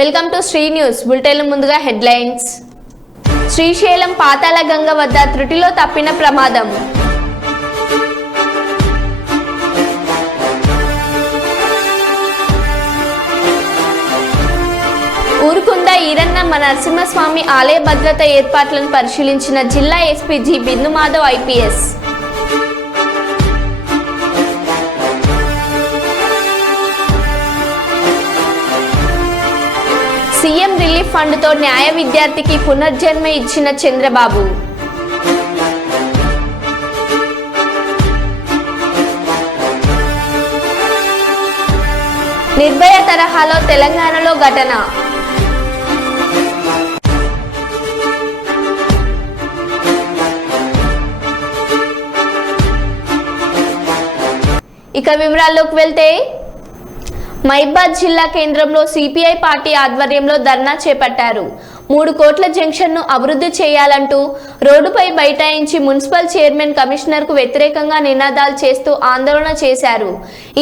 Welcome to Sri news bulletin. ముందుగా headlines. Srisailam Patala Ganga వద్ద త్రుటిలో తప్పిన ప్రమాదం. ఊరుకుంద ఈరన్నమ్మ నరసింహస్వామి ఆలయ భద్రత ఏర్పాట్లను పరిశీలించిన జిల్లా ఎస్పీ జి బిందు మాధవ్ ఐపీఎస్. సీఎం రిలీఫ్ ఫండ్తో న్యాయ విద్యార్థికి పునర్జన్మ ఇచ్చిన చంద్రబాబు. నిర్భయ తరహాలో తెలంగాణలో ఘటన. ఇక వివరాల్లోకి వెళ్తే, మహిబాద్ జిల్లా కేంద్రంలో సిపిఐ పార్టీ ఆధ్వర్యంలో ధర్నా చేపట్టారు. 3 కోట్ల జంక్షన్ను అభివృద్ధి చేయాలంటూ రోడ్డుపై బైఠాయించి మున్సిపల్ చైర్మన్ కమిషనర్కు వ్యతిరేకంగా నినాదాలు చేస్తూ ఆందోళన చేశారు.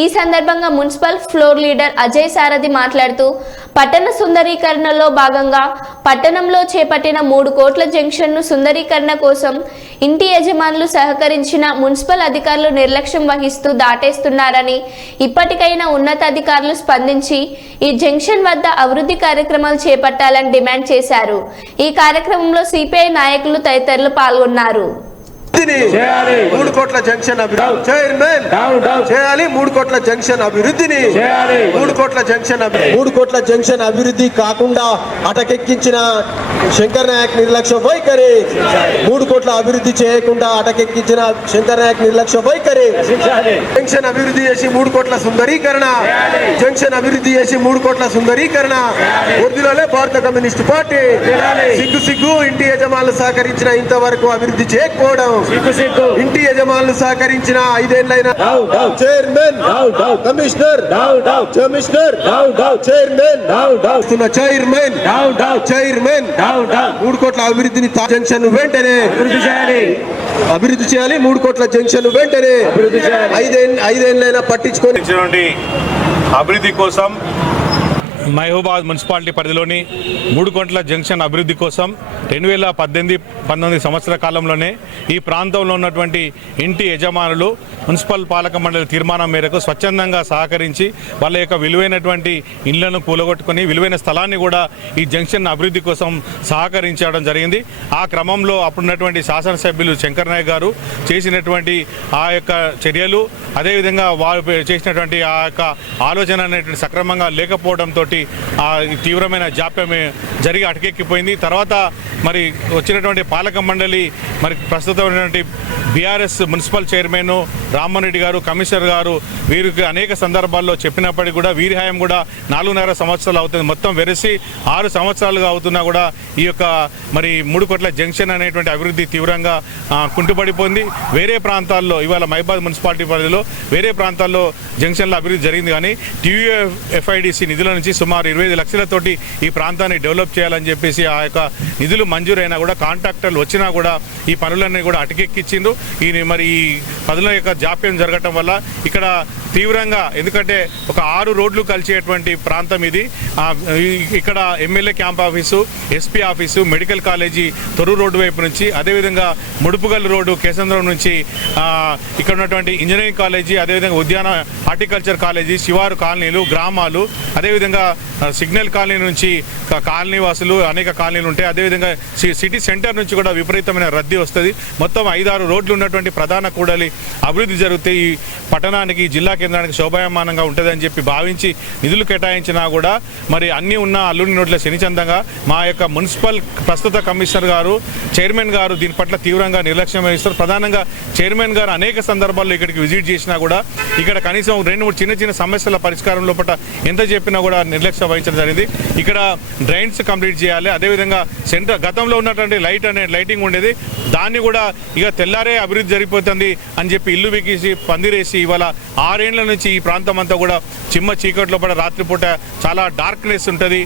ఈ సందర్భంగా మున్సిపల్ ఫ్లోర్ లీడర్ అజయ్ సారథి మాట్లాడుతూ, పట్టణ సుందరీకరణలో భాగంగా పట్టణంలో చేపట్టిన 3 కోట్ల జంక్షన్ను సుందరీకరణ కోసం ఇంటి యజమానులు సహకరించిన మున్సిపల్ అధికారులు నిర్లక్ష్యం వహిస్తూ దాటేస్తున్నారని, ఇప్పటికైనా ఉన్నతాధికారులు స్పందించి ఈ జంక్షన్ వద్ద అభివృద్ధి కార్యక్రమాలు చేపట్టాలని డిమాండ్ చేశారు. ఈ కార్యక్రమంలో సిపిఐ నాయకులు తదితరులు పాల్గొన్నారు. 3 కోట్ల జంక్షన్ అభివృద్ధి చైర్మన్ చేయాలి. 3 కోట్ల జంక్షన్ అభివృద్ధిని 3 కోట్ల జంక్షన్ 3 కోట్ల జంక్షన్ అభివృద్ధి కాకుండా అటకెక్కించిన శంకర్ నాయక్ నిర్లక్ష్య వైఖరి. 3 కోట్ల అభివృద్ధి చేయకుండా అటకెక్కించిన శంకర్ నాయక్ నిర్లక్ష్య వైఖరి. జంక్షన్ అభివృద్ధి చేసి 3 కోట్ల సుందరీకరణ. జంక్షన్ అభివృద్ధి చేసి 3 కోట్ల సుందరీకరణ. వృద్ధిలోనే భారత కమ్యూనిస్ట్ పార్టీ సిగ్గు ఇంటి యజమానులు సహకరించిన ఇంతవరకు అభివృద్ధి చేయకపోవడం. ఇంటి యజమానులు సహకరించిన 5 ఏళ్లైన చైర్మన్ కమిషనర్ చైర్మన్ 3 కోట్ల అభివృద్ధిని జంక్షన్ వెంటనే అభివృద్ధి చేయాలి. 3 కోట్ల జంక్షన్ వెంటనే 5 ఏళ్లైనా పట్టించుకొని అభివృద్ధి కోసం మహబూబాద్ మున్సిపాలిటీ పరిధిలోని 3 కోట్ల జంక్షన్ అభివృద్ధి కోసం 2018-19 సంవత్సర కాలంలోనే ఈ ప్రాంతంలో ఉన్నటువంటి ఇంటి యజమానులు మున్సిపల్ పాలక మండలి తీర్మానం మేరకు స్వచ్ఛందంగా సహకరించి వాళ్ళ యొక్క విలువైనటువంటి ఇళ్లను కూలగొట్టుకుని విలువైన స్థలాన్ని కూడా ఈ జంక్షన్ అభివృద్ధి కోసం సహకరించడం జరిగింది. ఆ క్రమంలో అప్పుడున్నటువంటి శాసనసభ్యులు శంకర్ నాయక్ గారు చేసినటువంటి ఆ యొక్క చర్యలు, అదేవిధంగా వారు చేసినటువంటి ఆ యొక్క ఆలోచన అనేటువంటి సక్రమంగా లేకపోవడంతో తీవ్రమైన జాప్యం జరిగి అటకెక్కిపోయింది. తర్వాత మరి వచ్చినటువంటి పాలక మండలి మరి ప్రస్తుతమైనటువంటి BRS municipal chairman Rammohan Reddy గారు, కమిషనర్ గారు వీరికి అనేక సందర్భాల్లో చెప్పినప్పటికీ కూడా వీరి హయాం కూడా 4.5 సంవత్సరాలు అవుతుంది. మొత్తం వెరసి 6 సంవత్సరాలుగా అవుతున్నా కూడా ఈ యొక్క మరి 3 కోట్ల జంక్షన్ అనేటువంటి అభివృద్ధి తీవ్రంగా కుంటుపడిపోయింది. వేరే ప్రాంతాల్లో ఇవాళ మహిబాద్ మున్సిపాలిటీ పరిధిలో వేరే ప్రాంతాల్లో జంక్షన్ల అభివృద్ధి జరిగింది. కానీ TUFIDC నిధుల నుంచి సుమారు 25 లక్షలతోటి ఈ ప్రాంతాన్ని డెవలప్ చేయాలని చెప్పేసి ఆ యొక్క నిధులు మంజూరైనా కూడా కాంట్రాక్టర్లు వచ్చినా కూడా ఈ పనులన్నీ కూడా అటకెక్కిచ్చిండ్రు. మరి ఈ పనుల యొక్క జాప్యం జరగటం వల్ల ఇక్కడ తీవ్రంగా, ఎందుకంటే ఒక 6 రోడ్లు కలిసేటువంటి ప్రాంతం ఇది. ఇక్కడ MLA camp office, SP office, medical college Thorrur road వైపు నుంచి, అదేవిధంగా ముడుపుగల్ రోడ్డు కేసంద్రం నుంచి ఇక్కడ ఉన్నటువంటి ఇంజనీరింగ్ కాలేజీ, అదేవిధంగా ఉద్యాన హార్టికల్చర్ కాలేజీ, శివారు కాలనీలు, గ్రామాలు, అదేవిధంగా సిగ్నల్ కాలనీ నుంచి కాలనీ వాసులు అనేక కాలనీలు ఉంటాయి. అదేవిధంగా సిటీ సెంటర్ నుంచి కూడా విపరీతమైన రద్దీ వస్తుంది. మొత్తం 5-6 రోడ్లు ఉన్నటువంటి ప్రధాన కూడలి అభివృద్ధి జరిగితే ఈ పట్టణానికి, జిల్లా కేంద్రానికి శోభాయమానంగా ఉంటుందని చెప్పి భావించి నిధులు కేటాయించినా కూడా మరి అన్నీ ఉన్న అల్లుని నోట్ల శనిచందంగా మా యొక్క మున్సిపల్ ప్రస్తుత కమిషనర్ గారు, చైర్మన్ గారు దీని పట్ల తీవ్రంగా నిర్లక్ష్యం వహిస్తారు. ప్రధానంగా చైర్మన్ గారు అనేక సందర్భాల్లో ఇక్కడికి విజిట్ చేసినా కూడా ఇక్కడ కనీసం 2-3 చిన్న సమస్యల పరిష్కారం లోపల ఎంత చెప్పినా కూడా నిర్లక్ష్యం వహించడం జరిగింది. ఇక్కడ డ్రైన్స్ కంప్లీట్ చేయాలి. అదేవిధంగా గతంలో ఉన్నటువంటి లైటింగ్ ఉండేది, దాన్ని కూడా ఇక తెల్లారే అభివృద్ధి జరిగిపోతుంది అని అని చెప్పి ఇల్లు బిగిసి పందిరేసి ఇవాళ 6 ఏళ్ల నుంచి ఈ ప్రాంతం అంతా కూడా చిమ్మ చీకట్లో పడ రాత్రిపూట చాలా డార్క్నెస్ ఉంటుంది,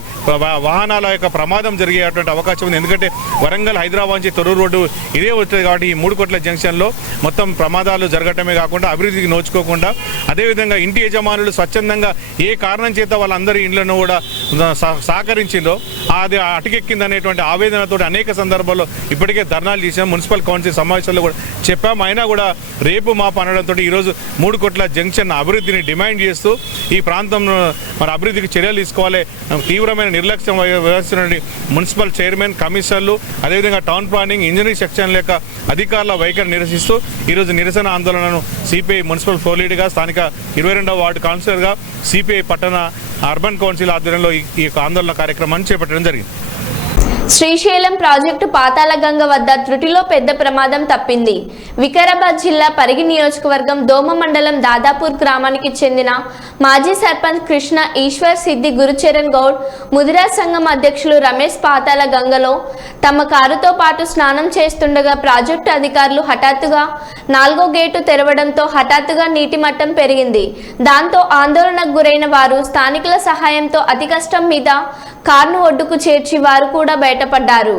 వాహనాల యొక్క ప్రమాదం జరిగేటువంటి అవకాశం ఉంది. ఎందుకంటే వరంగల్ హైదరాబాద్ నుంచి తొర్రూరు రోడ్డు ఇదే వస్తుంది కాబట్టి ఈ 3 కోట్ల జంక్షన్లో మొత్తం ప్రమాదాలు జరగటమే కాకుండా అభివృద్ధికి నోచుకోకుండా అదేవిధంగా ఇంటి యజమానులు స్వచ్ఛందంగా ఏ కారణం చేత వాళ్ళందరి ఇండ్లను కూడా సహకరించిందో అది అటుకెక్కింది అనేటువంటి ఆవేదనతో అనేక సందర్భాల్లో ఇప్పటికే ధర్నాలు చేసాం, మున్సిపల్ కౌన్సిల్ సమావేశాల్లో కూడా చెప్పాము. అయినా కూడా రేపు మాపు అనడంతో ఈరోజు 3 కోట్ల జంక్షన్ అభివృద్ధిని డిమాండ్ చేస్తూ ఈ ప్రాంతంలో మరి అభివృద్ధికి చర్యలు తీసుకోవాలి. తీవ్రమైన నిర్లక్ష్యం వహిస్తున్న మున్సిపల్ చైర్మన్, కమిషనర్లు, అదేవిధంగా టౌన్ ప్లానింగ్, ఇంజనీరింగ్ సెక్షన్ లేక అధికారుల వైఖరి నిరసిస్తూ ఈరోజు నిరసన ఆందోళనను సిపిఐ మున్సిపల్ ఫ్లోర్ లీడర్గా, స్థానిక 22వ వార్డు కౌన్సిలర్గా, సిపిఐ పట్టణ అర్బన్ కౌన్సిల్ ఆధ్వర్యంలో ఈ ఆందోళన కార్యక్రమాన్ని చేపట్టడం జరిగింది. శ్రీశైలం ప్రాజెక్టు పాతాళగంగ వద్ద త్రుటిలో పెద్ద ప్రమాదం తప్పింది. వికారాబాద్ జిల్లా పరిగి నియోజకవర్గం దోమ మండలం దాదాపూర్ గ్రామానికి చెందిన మాజీ సర్పంచ్ కృష్ణ ఈశ్వర్ సిద్ధి గురుచరణ్ గౌడ్, ముదిరాజ్ సంఘం అధ్యక్షులు రమేష్ పాతాళగంగలో తమ కారుతో పాటు స్నానం చేస్తుండగా ప్రాజెక్టు అధికారులు హఠాత్తుగా 4వ గేటు తెరవడంతో హఠాత్తుగా నీటి మట్టం పెరిగింది. దాంతో ఆందోళనకు గురైన వారు స్థానికుల సహాయంతో అతి కష్టం మీద కారును ఒడ్డుకు చేర్చి వారు కూడా బయటపడ్డారు.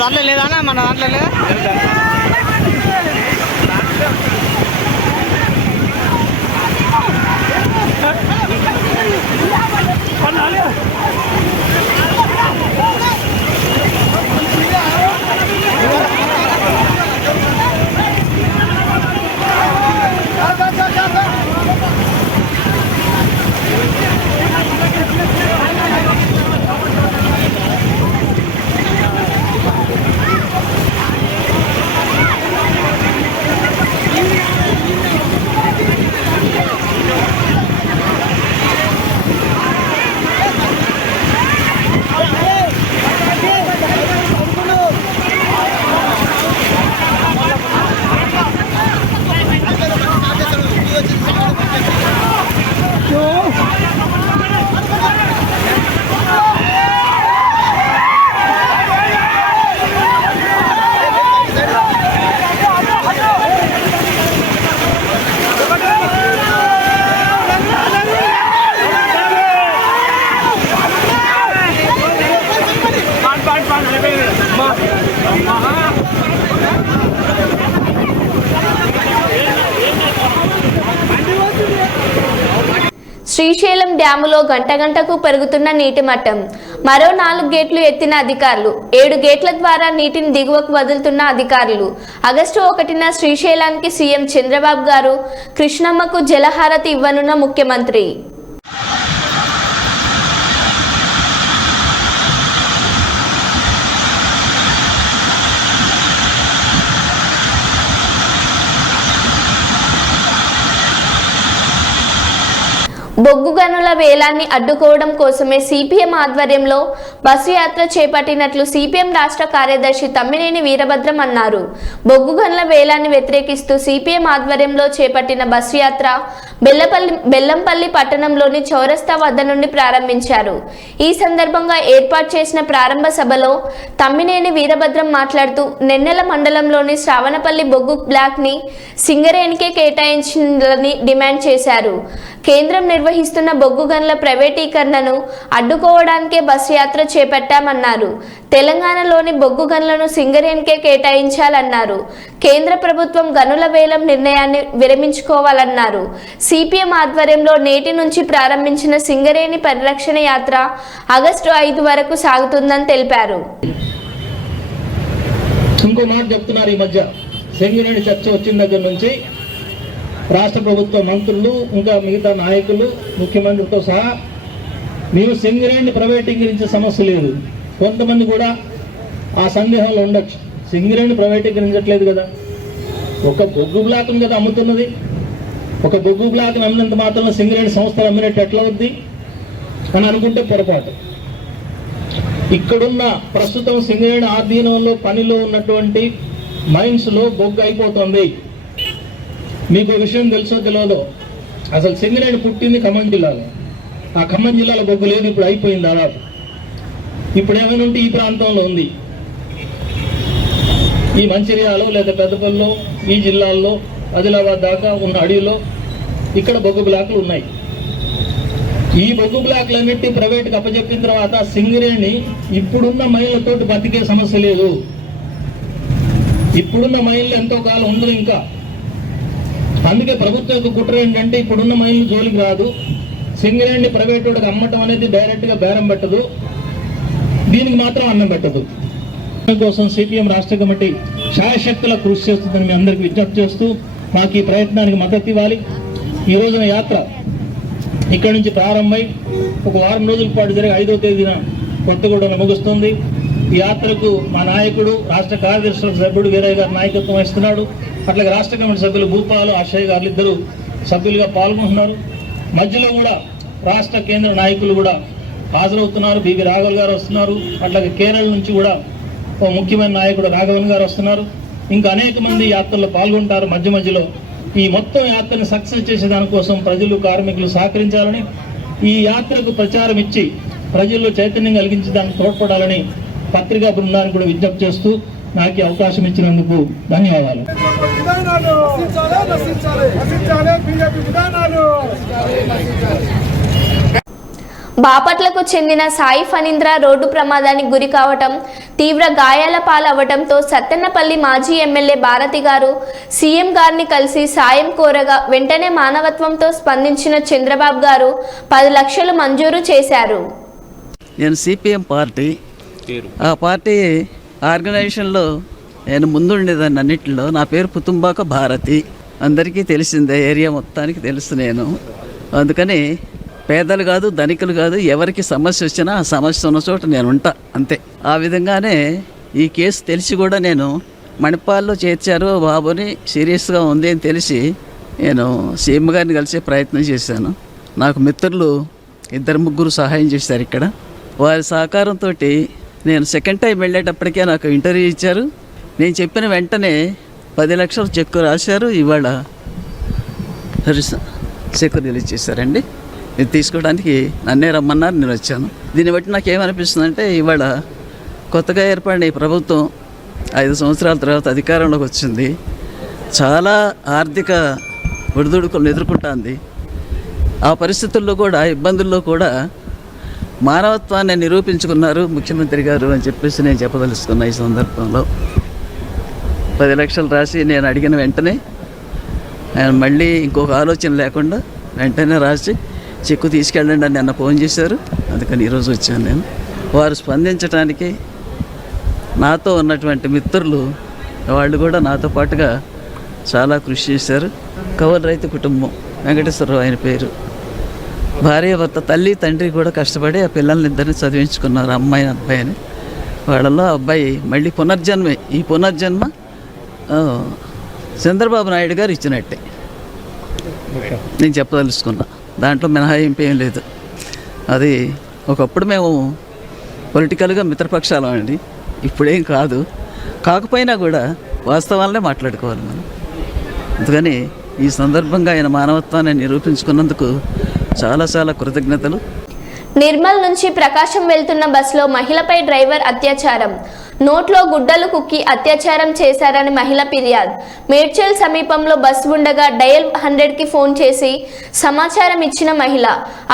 దాంట్లో లేదా మన దాంట్లో లేదా శ్రీశైలం డ్యాములో గంటకు పెరుగుతున్న నీటి మట్టం. మరో 4 గేట్లు ఎత్తిన అధికారులు. 7 గేట్ల ద్వారా నీటిని దిగువకు వదులుతున్న అధికారులు. ఆగస్టు 1న శ్రీశైలానికి సీఎం చంద్రబాబు గారు కృష్ణమ్మకు జలహారతి ఇవ్వనున్న ముఖ్యమంత్రి. బొగ్గు గనుల వేలాన్ని అడ్డుకోవడం కోసమే సిపిఎం ఆధ్వర్యంలో బస్సు యాత్ర చేపట్టినట్లు సిపిఎం రాష్ట్ర కార్యదర్శి తమ్మినేని వీరభద్రం అన్నారు. బొగ్గు గనుల వేలాన్ని వ్యతిరేకిస్తూ సిపిఎం ఆధ్వర్యంలో చేపట్టిన బస్సు యాత్ర బెల్లంపల్లి పట్టణంలోని చౌరస్తా వద్ద నుండి ప్రారంభించారు. ఈ సందర్భంగా ఏర్పాటు చేసిన ప్రారంభ సభలో తమ్మినేని వీరభద్రం మాట్లాడుతూ నెన్నెల మండలంలోని శ్రావణపల్లి బొగ్గు బ్లాక్ ని సింగరేణికే కేటాయించాలని డిమాండ్ చేశారు. కేంద్రం నిర్వహిస్తున్న బొగ్గు గనుల ప్రైవేటీకరణను అడ్డుకోవడానికే బస్సు యాత్ర చేపట్టామన్నారు. తెలంగాణలోని బొగ్గు గనులను సింగరేణికే కేటాయించాలన్నారు. కేంద్ర ప్రభుత్వం గనుల వేలం నిర్ణయాన్ని విరమించుకోవాలన్నారు. సిపిఎం ఆధ్వర్యంలో నేటి నుంచి ప్రారంభించిన సింగరేణి పరిరక్షణ యాత్ర ఆగస్టు 5 వరకు సాగుతుందని తెలిపారు. ఇంకో మాట చెప్తున్నారు, ఈ మధ్య సింగరేణి చర్చ వచ్చిన దగ్గర నుంచి రాష్ట్ర ప్రభుత్వ మంత్రులు ఇంకా మిగతా నాయకులు ముఖ్యమంత్రితో సహా మేము సింగరేణి ప్రైవేటీకరించే సమస్య లేదు. కొంతమంది కూడా ఆ సందేహంలో ఉండొచ్చు. సింగరేణి ప్రైవేటీకరించట్లేదు కదా, ఒక బొగ్గు బ్లాక్ను కదా అమ్ముతున్నది. ఒక బొగ్గు బ్లాక్ని అమ్మినంత మాత్రం సింగరేణి సంస్థలు అమ్మినట్టు ఎట్లా అవుద్ది అని అనుకుంటే పొరపాటు. ఇక్కడున్న ప్రస్తుతం సింగరేణి ఆధీనంలో పనిలో ఉన్నటువంటి మైన్స్లో బొగ్గు అయిపోతుంది. మీకు విషయం తెలుసో తెలియదో, అసలు సింగరేణి పుట్టింది ఖమ్మం జిల్లాలో. ఆ ఖమ్మం జిల్లాలో బొగ్గు లేదు, ఇప్పుడు అయిపోయింది దాదాపు. ఇప్పుడు ఏమైనా ఉంటే ఈ ప్రాంతంలో ఉంది, ఈ మంచిర్యాలలో లేదా పెద్దపల్లిలో, ఈ జిల్లాల్లో ఆదిలాబాద్ దాకా ఉన్న అడవిలో ఇక్కడ బొగ్గు బ్లాక్లు ఉన్నాయి. ఈ బొగ్గు బ్లాక్లన్నిటి ప్రైవేట్కి అప్పచెప్పిన తర్వాత సింగరేణి ఇప్పుడున్న మైళ్ళతోటి బతికే సమస్య లేదు. ఇప్పుడున్న మైళ్ళు ఎంతో కాలం ఉండదు ఇంకా. అందుకే ప్రభుత్వం యొక్క కుట్ర ఏంటంటే ఇప్పుడున్న మైళ్ళు జోలికి రాదు, సింగరేణి ప్రైవేట్ వాడికి అమ్మటం అనేది డైరెక్ట్గా బేరం పెట్టదు, దీనికి మాత్రం అన్నం పెట్టదు. కోసం సిపిఎం రాష్ట్ర కమిటీ శాయశక్తుల కృషి చేస్తుందని మీ అందరికీ విజ్ఞప్తి చేస్తూ మాకు ఈ ప్రయత్నానికి మద్దతు ఇవ్వాలి. ఈ రోజున యాత్ర ఇక్కడి నుంచి ప్రారంభమై ఒక వారం రోజుల పాటు జరిగి 5వ తేదీన కొత్తగూడెంలో ముగుస్తుంది. ఈ యాత్రకు మా నాయకుడు రాష్ట్ర కార్యదర్శి సభ్యుడు వీరయ్య గారు నాయకత్వం వహిస్తున్నాడు. అట్లాగే రాష్ట్ర కమిటీ సభ్యులు భూపాలు అక్షయ్ గారు ఇద్దరు సభ్యులుగా పాల్గొంటున్నారు. మధ్యలో కూడా రాష్ట్ర కేంద్ర నాయకులు కూడా హాజరవుతున్నారు. బివి రాఘవ్ గారు వస్తున్నారు. అట్లాగే కేరళ నుంచి కూడా ఓ ముఖ్యమైన నాయకుడు రాఘవన్ గారు వస్తున్నారు. ఇంకా అనేక మంది యాత్రలో పాల్గొంటారు. మధ్యలో ఈ మొత్తం యాత్రని సక్సెస్ చేసే దానికోసం ప్రజలు, కార్మికులు సహకరించాలని, ఈ యాత్రకు ప్రచారం ఇచ్చి ప్రజల్లో చైతన్యం కలిగించి దానికి తోడ్పడాలని పత్రికా బృందానికి కూడా విజ్ఞప్తి చేస్తూ నాకు అవకాశం ఇచ్చినందుకు ధన్యవాదాలు. బాపట్లకు చెందిన సాయి ఫణీంద్ర రోడ్డు ప్రమాదానికి గురి కావటం, తీవ్ర గాయాల పాలవటంతో సత్తెన్నపల్లి మాజీ ఎమ్మెల్యే భారతి గారు సీఎం గారిని కలిసి సాయం కోరగా వెంటనే మానవత్వంతో స్పందించిన చంద్రబాబు గారు 10 లక్షలు మంజూరు చేశారు. నేను సిపిఎం పార్టీ, ఆ పార్టీ ఆర్గనైజేషన్లో నేను ముందుండేదాన్ని అన్నింటిలో. నా పేరు పుతుంబాక భారతి, అందరికీ తెలిసిందే, ఏరియా మొత్తానికి తెలుసు నేను. అందుకని పేదలు కాదు, ధనికులు కాదు, ఎవరికి సమస్య వచ్చినా ఆ సమస్య ఉన్న చోట నేను ఉంటా, అంతే. ఆ విధంగానే ఈ కేసు తెలిసి కూడా నేను మణిపాల్లో చేర్చారు బాబుని, సీరియస్గా ఉంది అని తెలిసి నేను సీఎం గారిని కలిసే ప్రయత్నం చేశాను. నాకు మిత్రులు 2-3 సహాయం చేశారు ఇక్కడ. వారి సహకారంతో నేను సెకండ్ టైం వెళ్ళేటప్పటికే నాకు ఇంటర్వ్యూ ఇచ్చారు. నేను చెప్పిన వెంటనే 10 లక్షలు చెక్కు రాశారు. ఇవాళ చెక్కు రిలీజ్ చేశారండి. ఇది తీసుకోవడానికి నన్నే రమ్మన్నారు, నేను వచ్చాను. దీన్ని బట్టి నాకు ఏమనిపిస్తుందంటే, ఇవాళ కొత్తగా ఏర్పడిన ఈ ప్రభుత్వం 5 సంవత్సరాల తర్వాత అధికారంలోకి వచ్చింది. చాలా ఆర్థిక ఒడిదుడుకులను ఎదుర్కొంటుంది. ఆ పరిస్థితుల్లో కూడా, ఇబ్బందుల్లో కూడా మానవత్వాన్ని నిరూపించుకున్నారు ముఖ్యమంత్రి గారు అని చెప్పేసి నేను చెప్పదలుచుకున్నా. ఈ సందర్భంలో 10 లక్షలు రాసి నేను అడిగిన వెంటనే ఆయన మళ్ళీ ఇంకొక ఆలోచన లేకుండా వెంటనే రాసి చెక్కు తీసుకెళ్ళండి అని నిన్న ఫోన్ చేశారు. అందుకని ఈరోజు వచ్చాను నేను. వారు స్పందించడానికి నాతో ఉన్నటువంటి మిత్రులు వాళ్ళు కూడా నాతో పాటుగా చాలా కృషి చేశారు. కౌలు రైతు కుటుంబం, వెంకటేశ్వరరావు ఆయన పేరు, భార్య భర్త, తల్లి తండ్రి కూడా కష్టపడి ఆ పిల్లల్ని ఇద్దరిని చదివించుకున్నారు, అమ్మాయి అబ్బాయిని. వాళ్ళలో అబ్బాయి మళ్ళీ పునర్జన్మే. ఈ పునర్జన్మ చంద్రబాబు నాయుడు గారు ఇచ్చినట్టే నేను చెప్పదలుచుకున్నా. దాంట్లో మినహాయింపు ఏం లేదు. అది ఒకప్పుడు మేము పొలిటికల్గా మిత్రపక్షాలం అండి, ఇప్పుడేం కాదు. కాకపోయినా కూడా వాస్తవాలనే మాట్లాడుకోవాలి మనం. అందుకని ఈ సందర్భంగా ఆయన మానవత్వాన్ని నిరూపించుకున్నందుకు చాలా చాలా కృతజ్ఞతలు. నిర్మల్ నుంచి ప్రకాశం వెళ్తున్న బస్సులో మహిళపై డ్రైవర్ అత్యాచారం, నోట్లో గుడ్డలు కుక్కి అత్యాచారం చేశారని మహిళ ఫిర్యాదు. మేడ్చల్ సమీపంలో బస్సు ఉండగా డయల్ 100కి ఫోన్ చేసి సమాచారం ఇచ్చిన మహిళ.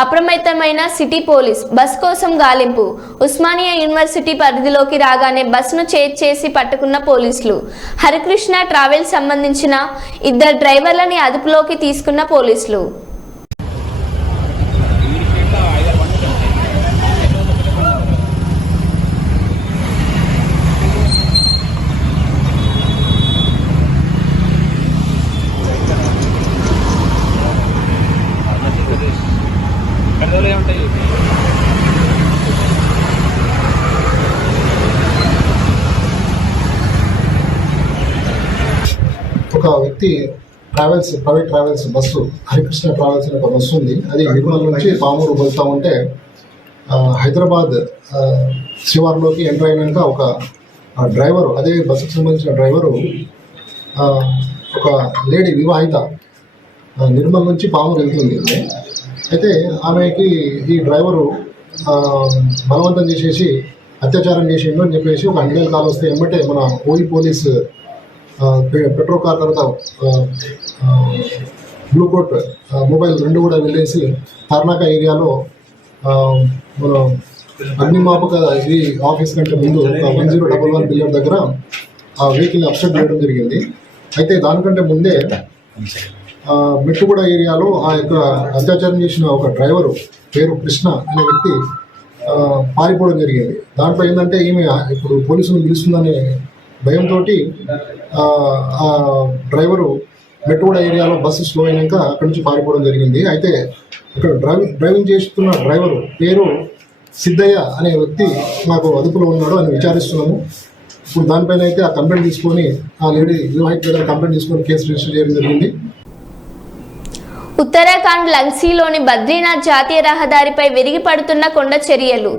అప్రమత్తమైన సిటీ పోలీస్ బస్ కోసం గాలింపు. ఉస్మానియా యూనివర్సిటీ పరిధిలోకి రాగానే బస్సును చేసి పట్టుకున్న పోలీసులు. హరికృష్ణ ట్రావెల్స్ సంబంధించిన 2 డ్రైవర్లని అదుపులోకి తీసుకున్న పోలీసులు. ఒక వ్యక్తి private travels bus, Harikrishna travels అనే ఒక బస్సు ఉంది. అది నిర్మల్ నుంచి పామూరు వెళ్తూ ఉంటే హైదరాబాద్ శివార్లోకి ఎంటర్ అయినాక ఒక డ్రైవరు, అదే బస్సుకు సంబంధించిన డ్రైవరు, ఒక లేడీ వివాహిత నిర్మల్ నుంచి పామూరు వెళ్తుంది. అయితే ఆమెకి ఈ డ్రైవరు బలవంతం చేసేసి అత్యాచారం చేసిండు అని చెప్పేసి ఒక 100 కాల్ వస్తే ఎమ్మటే మన పోలీస్ పెట్రోల్ కార్ తర్వాత బ్లూ కోట్ మొబైల్ 2 కూడా వెళ్ళేసి తార్నాక ఏరియాలో మన అగ్నిమాపక ఈ ఆఫీస్ కంటే ముందు 1011 బిలియన్ దగ్గర ఆ వెహికల్ని అప్సెట్ చేయడం జరిగింది. అయితే దానికంటే ముందే మెట్టుగూడ ఏరియాలో ఆ యొక్క అత్యాచారం చేసిన ఒక డ్రైవరు పేరు కృష్ణ అనే వ్యక్తి పారిపోవడం జరిగింది. దాంట్లో ఏంటంటే ఈమె ఇప్పుడు పోలీసులు పిలుస్తుందనే భయంతో ఆ డ్రైవరు మెట్టుగూడ ఏరియాలో బస్సు స్లో అయినాక అక్కడి నుంచి పారిపోవడం జరిగింది. అయితే ఇక్కడ డ్రైవింగ్ చేస్తున్న డ్రైవరు పేరు సిద్ధయ్య అనే వ్యక్తి మాకు అదుపులో ఉన్నాడు అని విచారిస్తున్నాము. ఇప్పుడు దానిపైన అయితే ఆ కంప్లైంట్ తీసుకొని ఆ లేడీ వివాహిత దగ్గర కంప్లైంట్ తీసుకొని కేసు రిజిస్టర్ చేయడం జరిగింది. ఉత్తరాఖండ్ లంగ్సీలోని బద్రీనాథ్ జాతీయ రహదారిపై విరిగి పడుతున్న కొండ చర్యలు.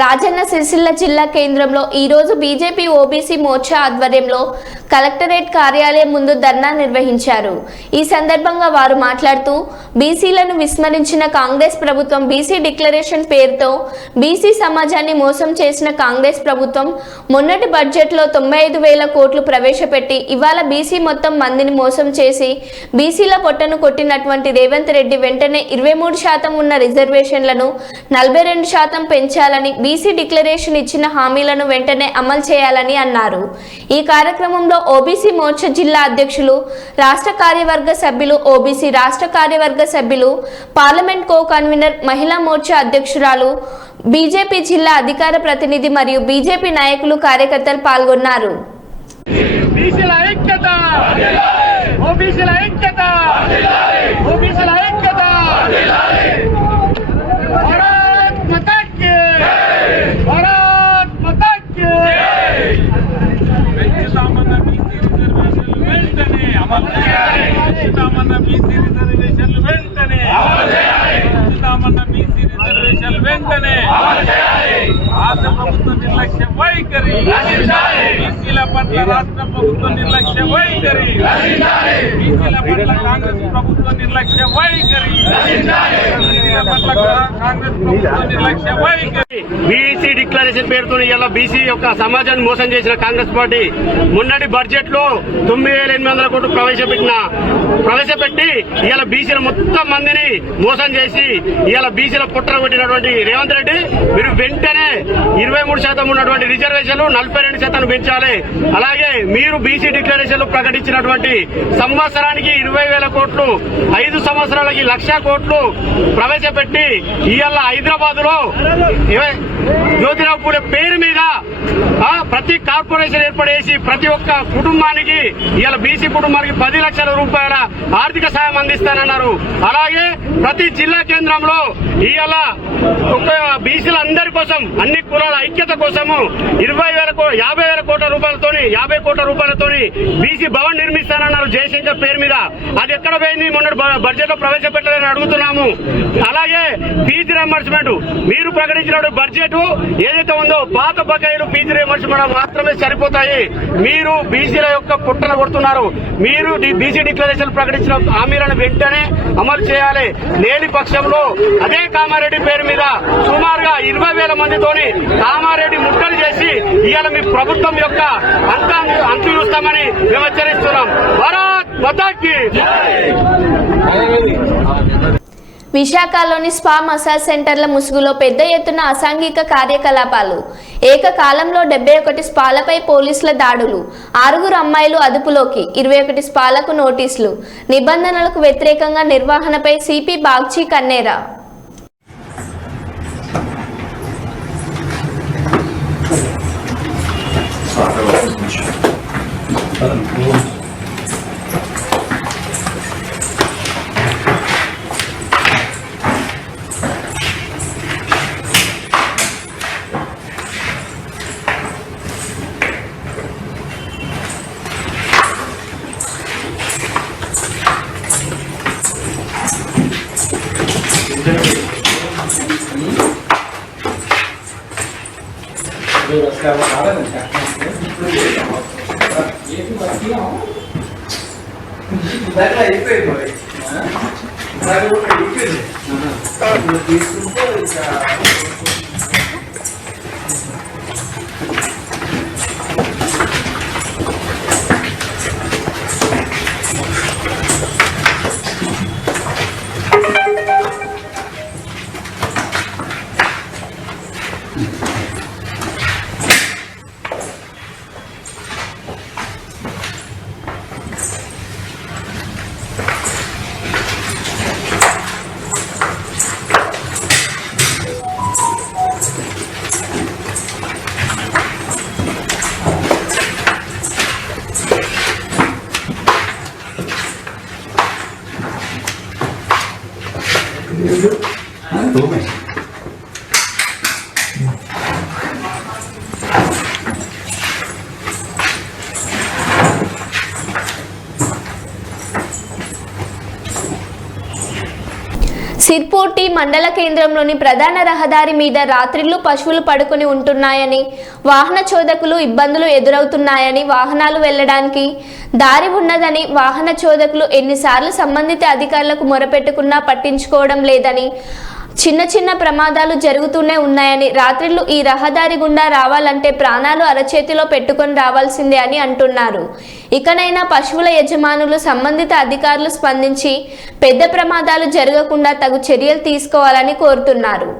రాజన్న సిరిసిల్ల జిల్లా కేంద్రంలో ఈరోజు బీజేపీ ఓబీసీ మోర్చా ఆధ్వర్యంలో కలెక్టరేట్ కార్యాలయం ముందు ధర్నా నిర్వహించారు. ఈ సందర్భంగా వారు మాట్లాడుతూ బీసీలను విస్మరించిన కాంగ్రెస్ ప్రభుత్వం బీసీ డిక్లరేషన్ పేరుతో బీసీ సమాజాన్ని మోసం చేసిన కాంగ్రెస్ ప్రభుత్వం మొన్నటి బడ్జెట్లో 95,000 కోట్లు ప్రవేశపెట్టి ఇవాళ బీసీ మొత్తం మందిని మోసం చేసి బీసీల పొట్టను కొట్టినటువంటి రేవంత్ రెడ్డి వెంటనే 23% ఉన్న రిజర్వేషన్లను 42% పెంచాలని, బీసీ డిక్లరేషన్ ఇచ్చిన హామీలను వెంటనే అమలు చేయాలని అన్నారు. ఈ కార్యక్రమంలో ఓబీసీ మోర్చా జిల్లా అధ్యక్షులు, రాష్ట్ర కార్యవర్గ సభ్యులు, ఓబీసీ రాష్ట్ర కార్యవర్గ సభ్యులు, పార్లమెంట్ కో కన్వీనర్, మహిళా మోర్చా అధ్యక్షురాలు, బీజేపీ జిల్లా అధికార ప్రతినిధి మరియు బీజేపీ నాయకులు, కార్యకర్తలు పాల్గొన్నారు. రాష్ట్ర ప్రభుత్వం నిర్లక్ష్య వైఖరి, బీసీల పట్ల రాష్ట్ర ప్రభుత్వం నిర్లక్ష్య వైఖరి, బీసీల పట్ల కాంగ్రెస్ ప్రభుత్వం నిర్లక్ష్య వైఖరి, బీసీల పట్ల కాంగ్రెస్ ప్రభుత్వం నిర్లక్ష్య వైఖరి. బీసీ డిక్లరేషన్ పేరుతో ఇలా బీసీ యొక్క సమాజాన్ని మోసం చేసిన కాంగ్రెస్ పార్టీ మొన్నటి బడ్జెట్ లో 9,800 కోట్లు ప్రవేశపెట్టి ఇలా బీసీల మొత్తం మందిని మోసం చేసి ఇలా బీసీల పుట్టన కొట్టినటువంటి రేవంత్ రెడ్డి మీరు వెంటనే 23% ఉన్నటువంటి రిజర్వేషన్లు 42% పెంచాలి. అలాగే మీరు బీసీ డిక్లరేషన్ ప్రకటించినటువంటి సంవత్సరానికి 20,000 కోట్లు, 5 సంవత్సరాలకి 1,00,000 కోట్లు ప్రవేశపెట్టి ఇవాళ హైదరాబాద్ లో జ్యోతిరావు పూలే పేరు మీద ప్రతి కార్పొరేషన్ ఏర్పడేసి ప్రతి ఒక్క కుటుంబానికి ఇవాళ బీసీ కుటుంబానికి 10 లక్షల రూపాయల ఆర్థిక సాయం అందిస్తానన్నారు. అలాగే ప్రతి జిల్లా కేంద్రంలో ఇవాళ బీసీలందరి కోసం, అన్ని కులాల ఐక్యత కోసము 50,000 కోట్ల రూపాయలతోని 50 కోట్ల రూపాయలతోని బీసీ భవన్ నిర్మిస్తానన్నారు జయశంకర్ పేరు మీద. అది ఎక్కడ పోయింది? మొన్న బడ్జెట్ లో ప్రవేశపెట్టాలని అడుగుతున్నాము. అలాగే ఫీజు రియంబర్స్మెంట్ మీరు ప్రకటించిన బడ్జెట్ ఏదైతే ఉందో పాత బకాయిలు ఫీజు రియంబర్స్మెంట్ మాత్రమే సరిపోతాయి. మీరు బీసీల యొక్క పుట్టన కొడుతున్నారు. మీరు బీసీ డిక్లరేషన్ ప్రకటించిన హామీలను వెంటనే అమలు చేయాలి. లేని పక్షంలో అదే కామారెడ్డి పేరు మీద సుమారుగా 20,000 మందితోని కామారెడ్డి ముట్టడి చేసి ఇవాళ మీ ప్రభుత్వం యొక్క అంతు చూస్తామని మేము హెచ్చరిస్తున్నాం. భారత్ మాతాకి విశాఖలోని స్పా మసాజ్ సెంటర్ల ముసుగులో పెద్ద ఎత్తున అసాంఘిక కార్యకలాపాలు. ఏకకాలంలో 71 స్పాలపై పోలీసుల దాడులు. 6 అమ్మాయిలు అదుపులోకి. 21 స్పాలకు నోటీసులు. నిబంధనలకు వ్యతిరేకంగా నిర్వహణపై సిపి బాగ్చి కన్నేరా. సిర్పూర్టి మండల కేంద్రంలోని ప్రధాన రహదారి మీద రాత్రిళ్లు పశువులు పడుకొని ఉంటున్నాయని, వాహన చోదకులు ఇబ్బందులు ఎదురవుతున్నాయని, వాహనాలు వెళ్లడానికి దారి ఉన్నదని, వాహన చోదకులు ఎన్నిసార్లు సంబంధిత అధికారులకు మొరపెట్టుకున్నా పట్టించుకోవడం లేదని, చిన్న చిన్న ప్రమాదాలు జరుగుతూనే ఉన్నాయని, రాత్రిళ్లు ఈ రహదారి గుండా రావాలంటే ప్రాణాలు అరచేతిలో పెట్టుకొని రావాల్సిందే అని అంటున్నారు. ఇకనైనా పశువుల యజమానులు సంబంధిత అధికారులు స్పందించి పెద్ద ప్రమాదాలు జరగకుండా తగు చర్యలు తీసుకోవాలని కోరుతున్నారు.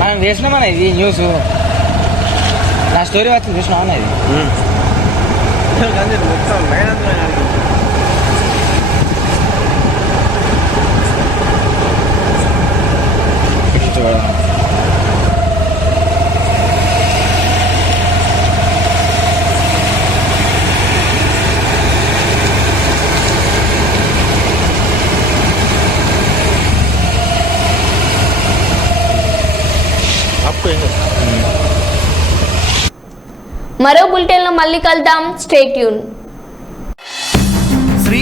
మనం చేసినామన్నా ఇది న్యూస్, నా స్టోరీ వచ్చింది చూసినామన్నా ఇది. మరో బులెటిన్లో మళ్ళీ కలుద్దాం. Stay tune. శ్రీ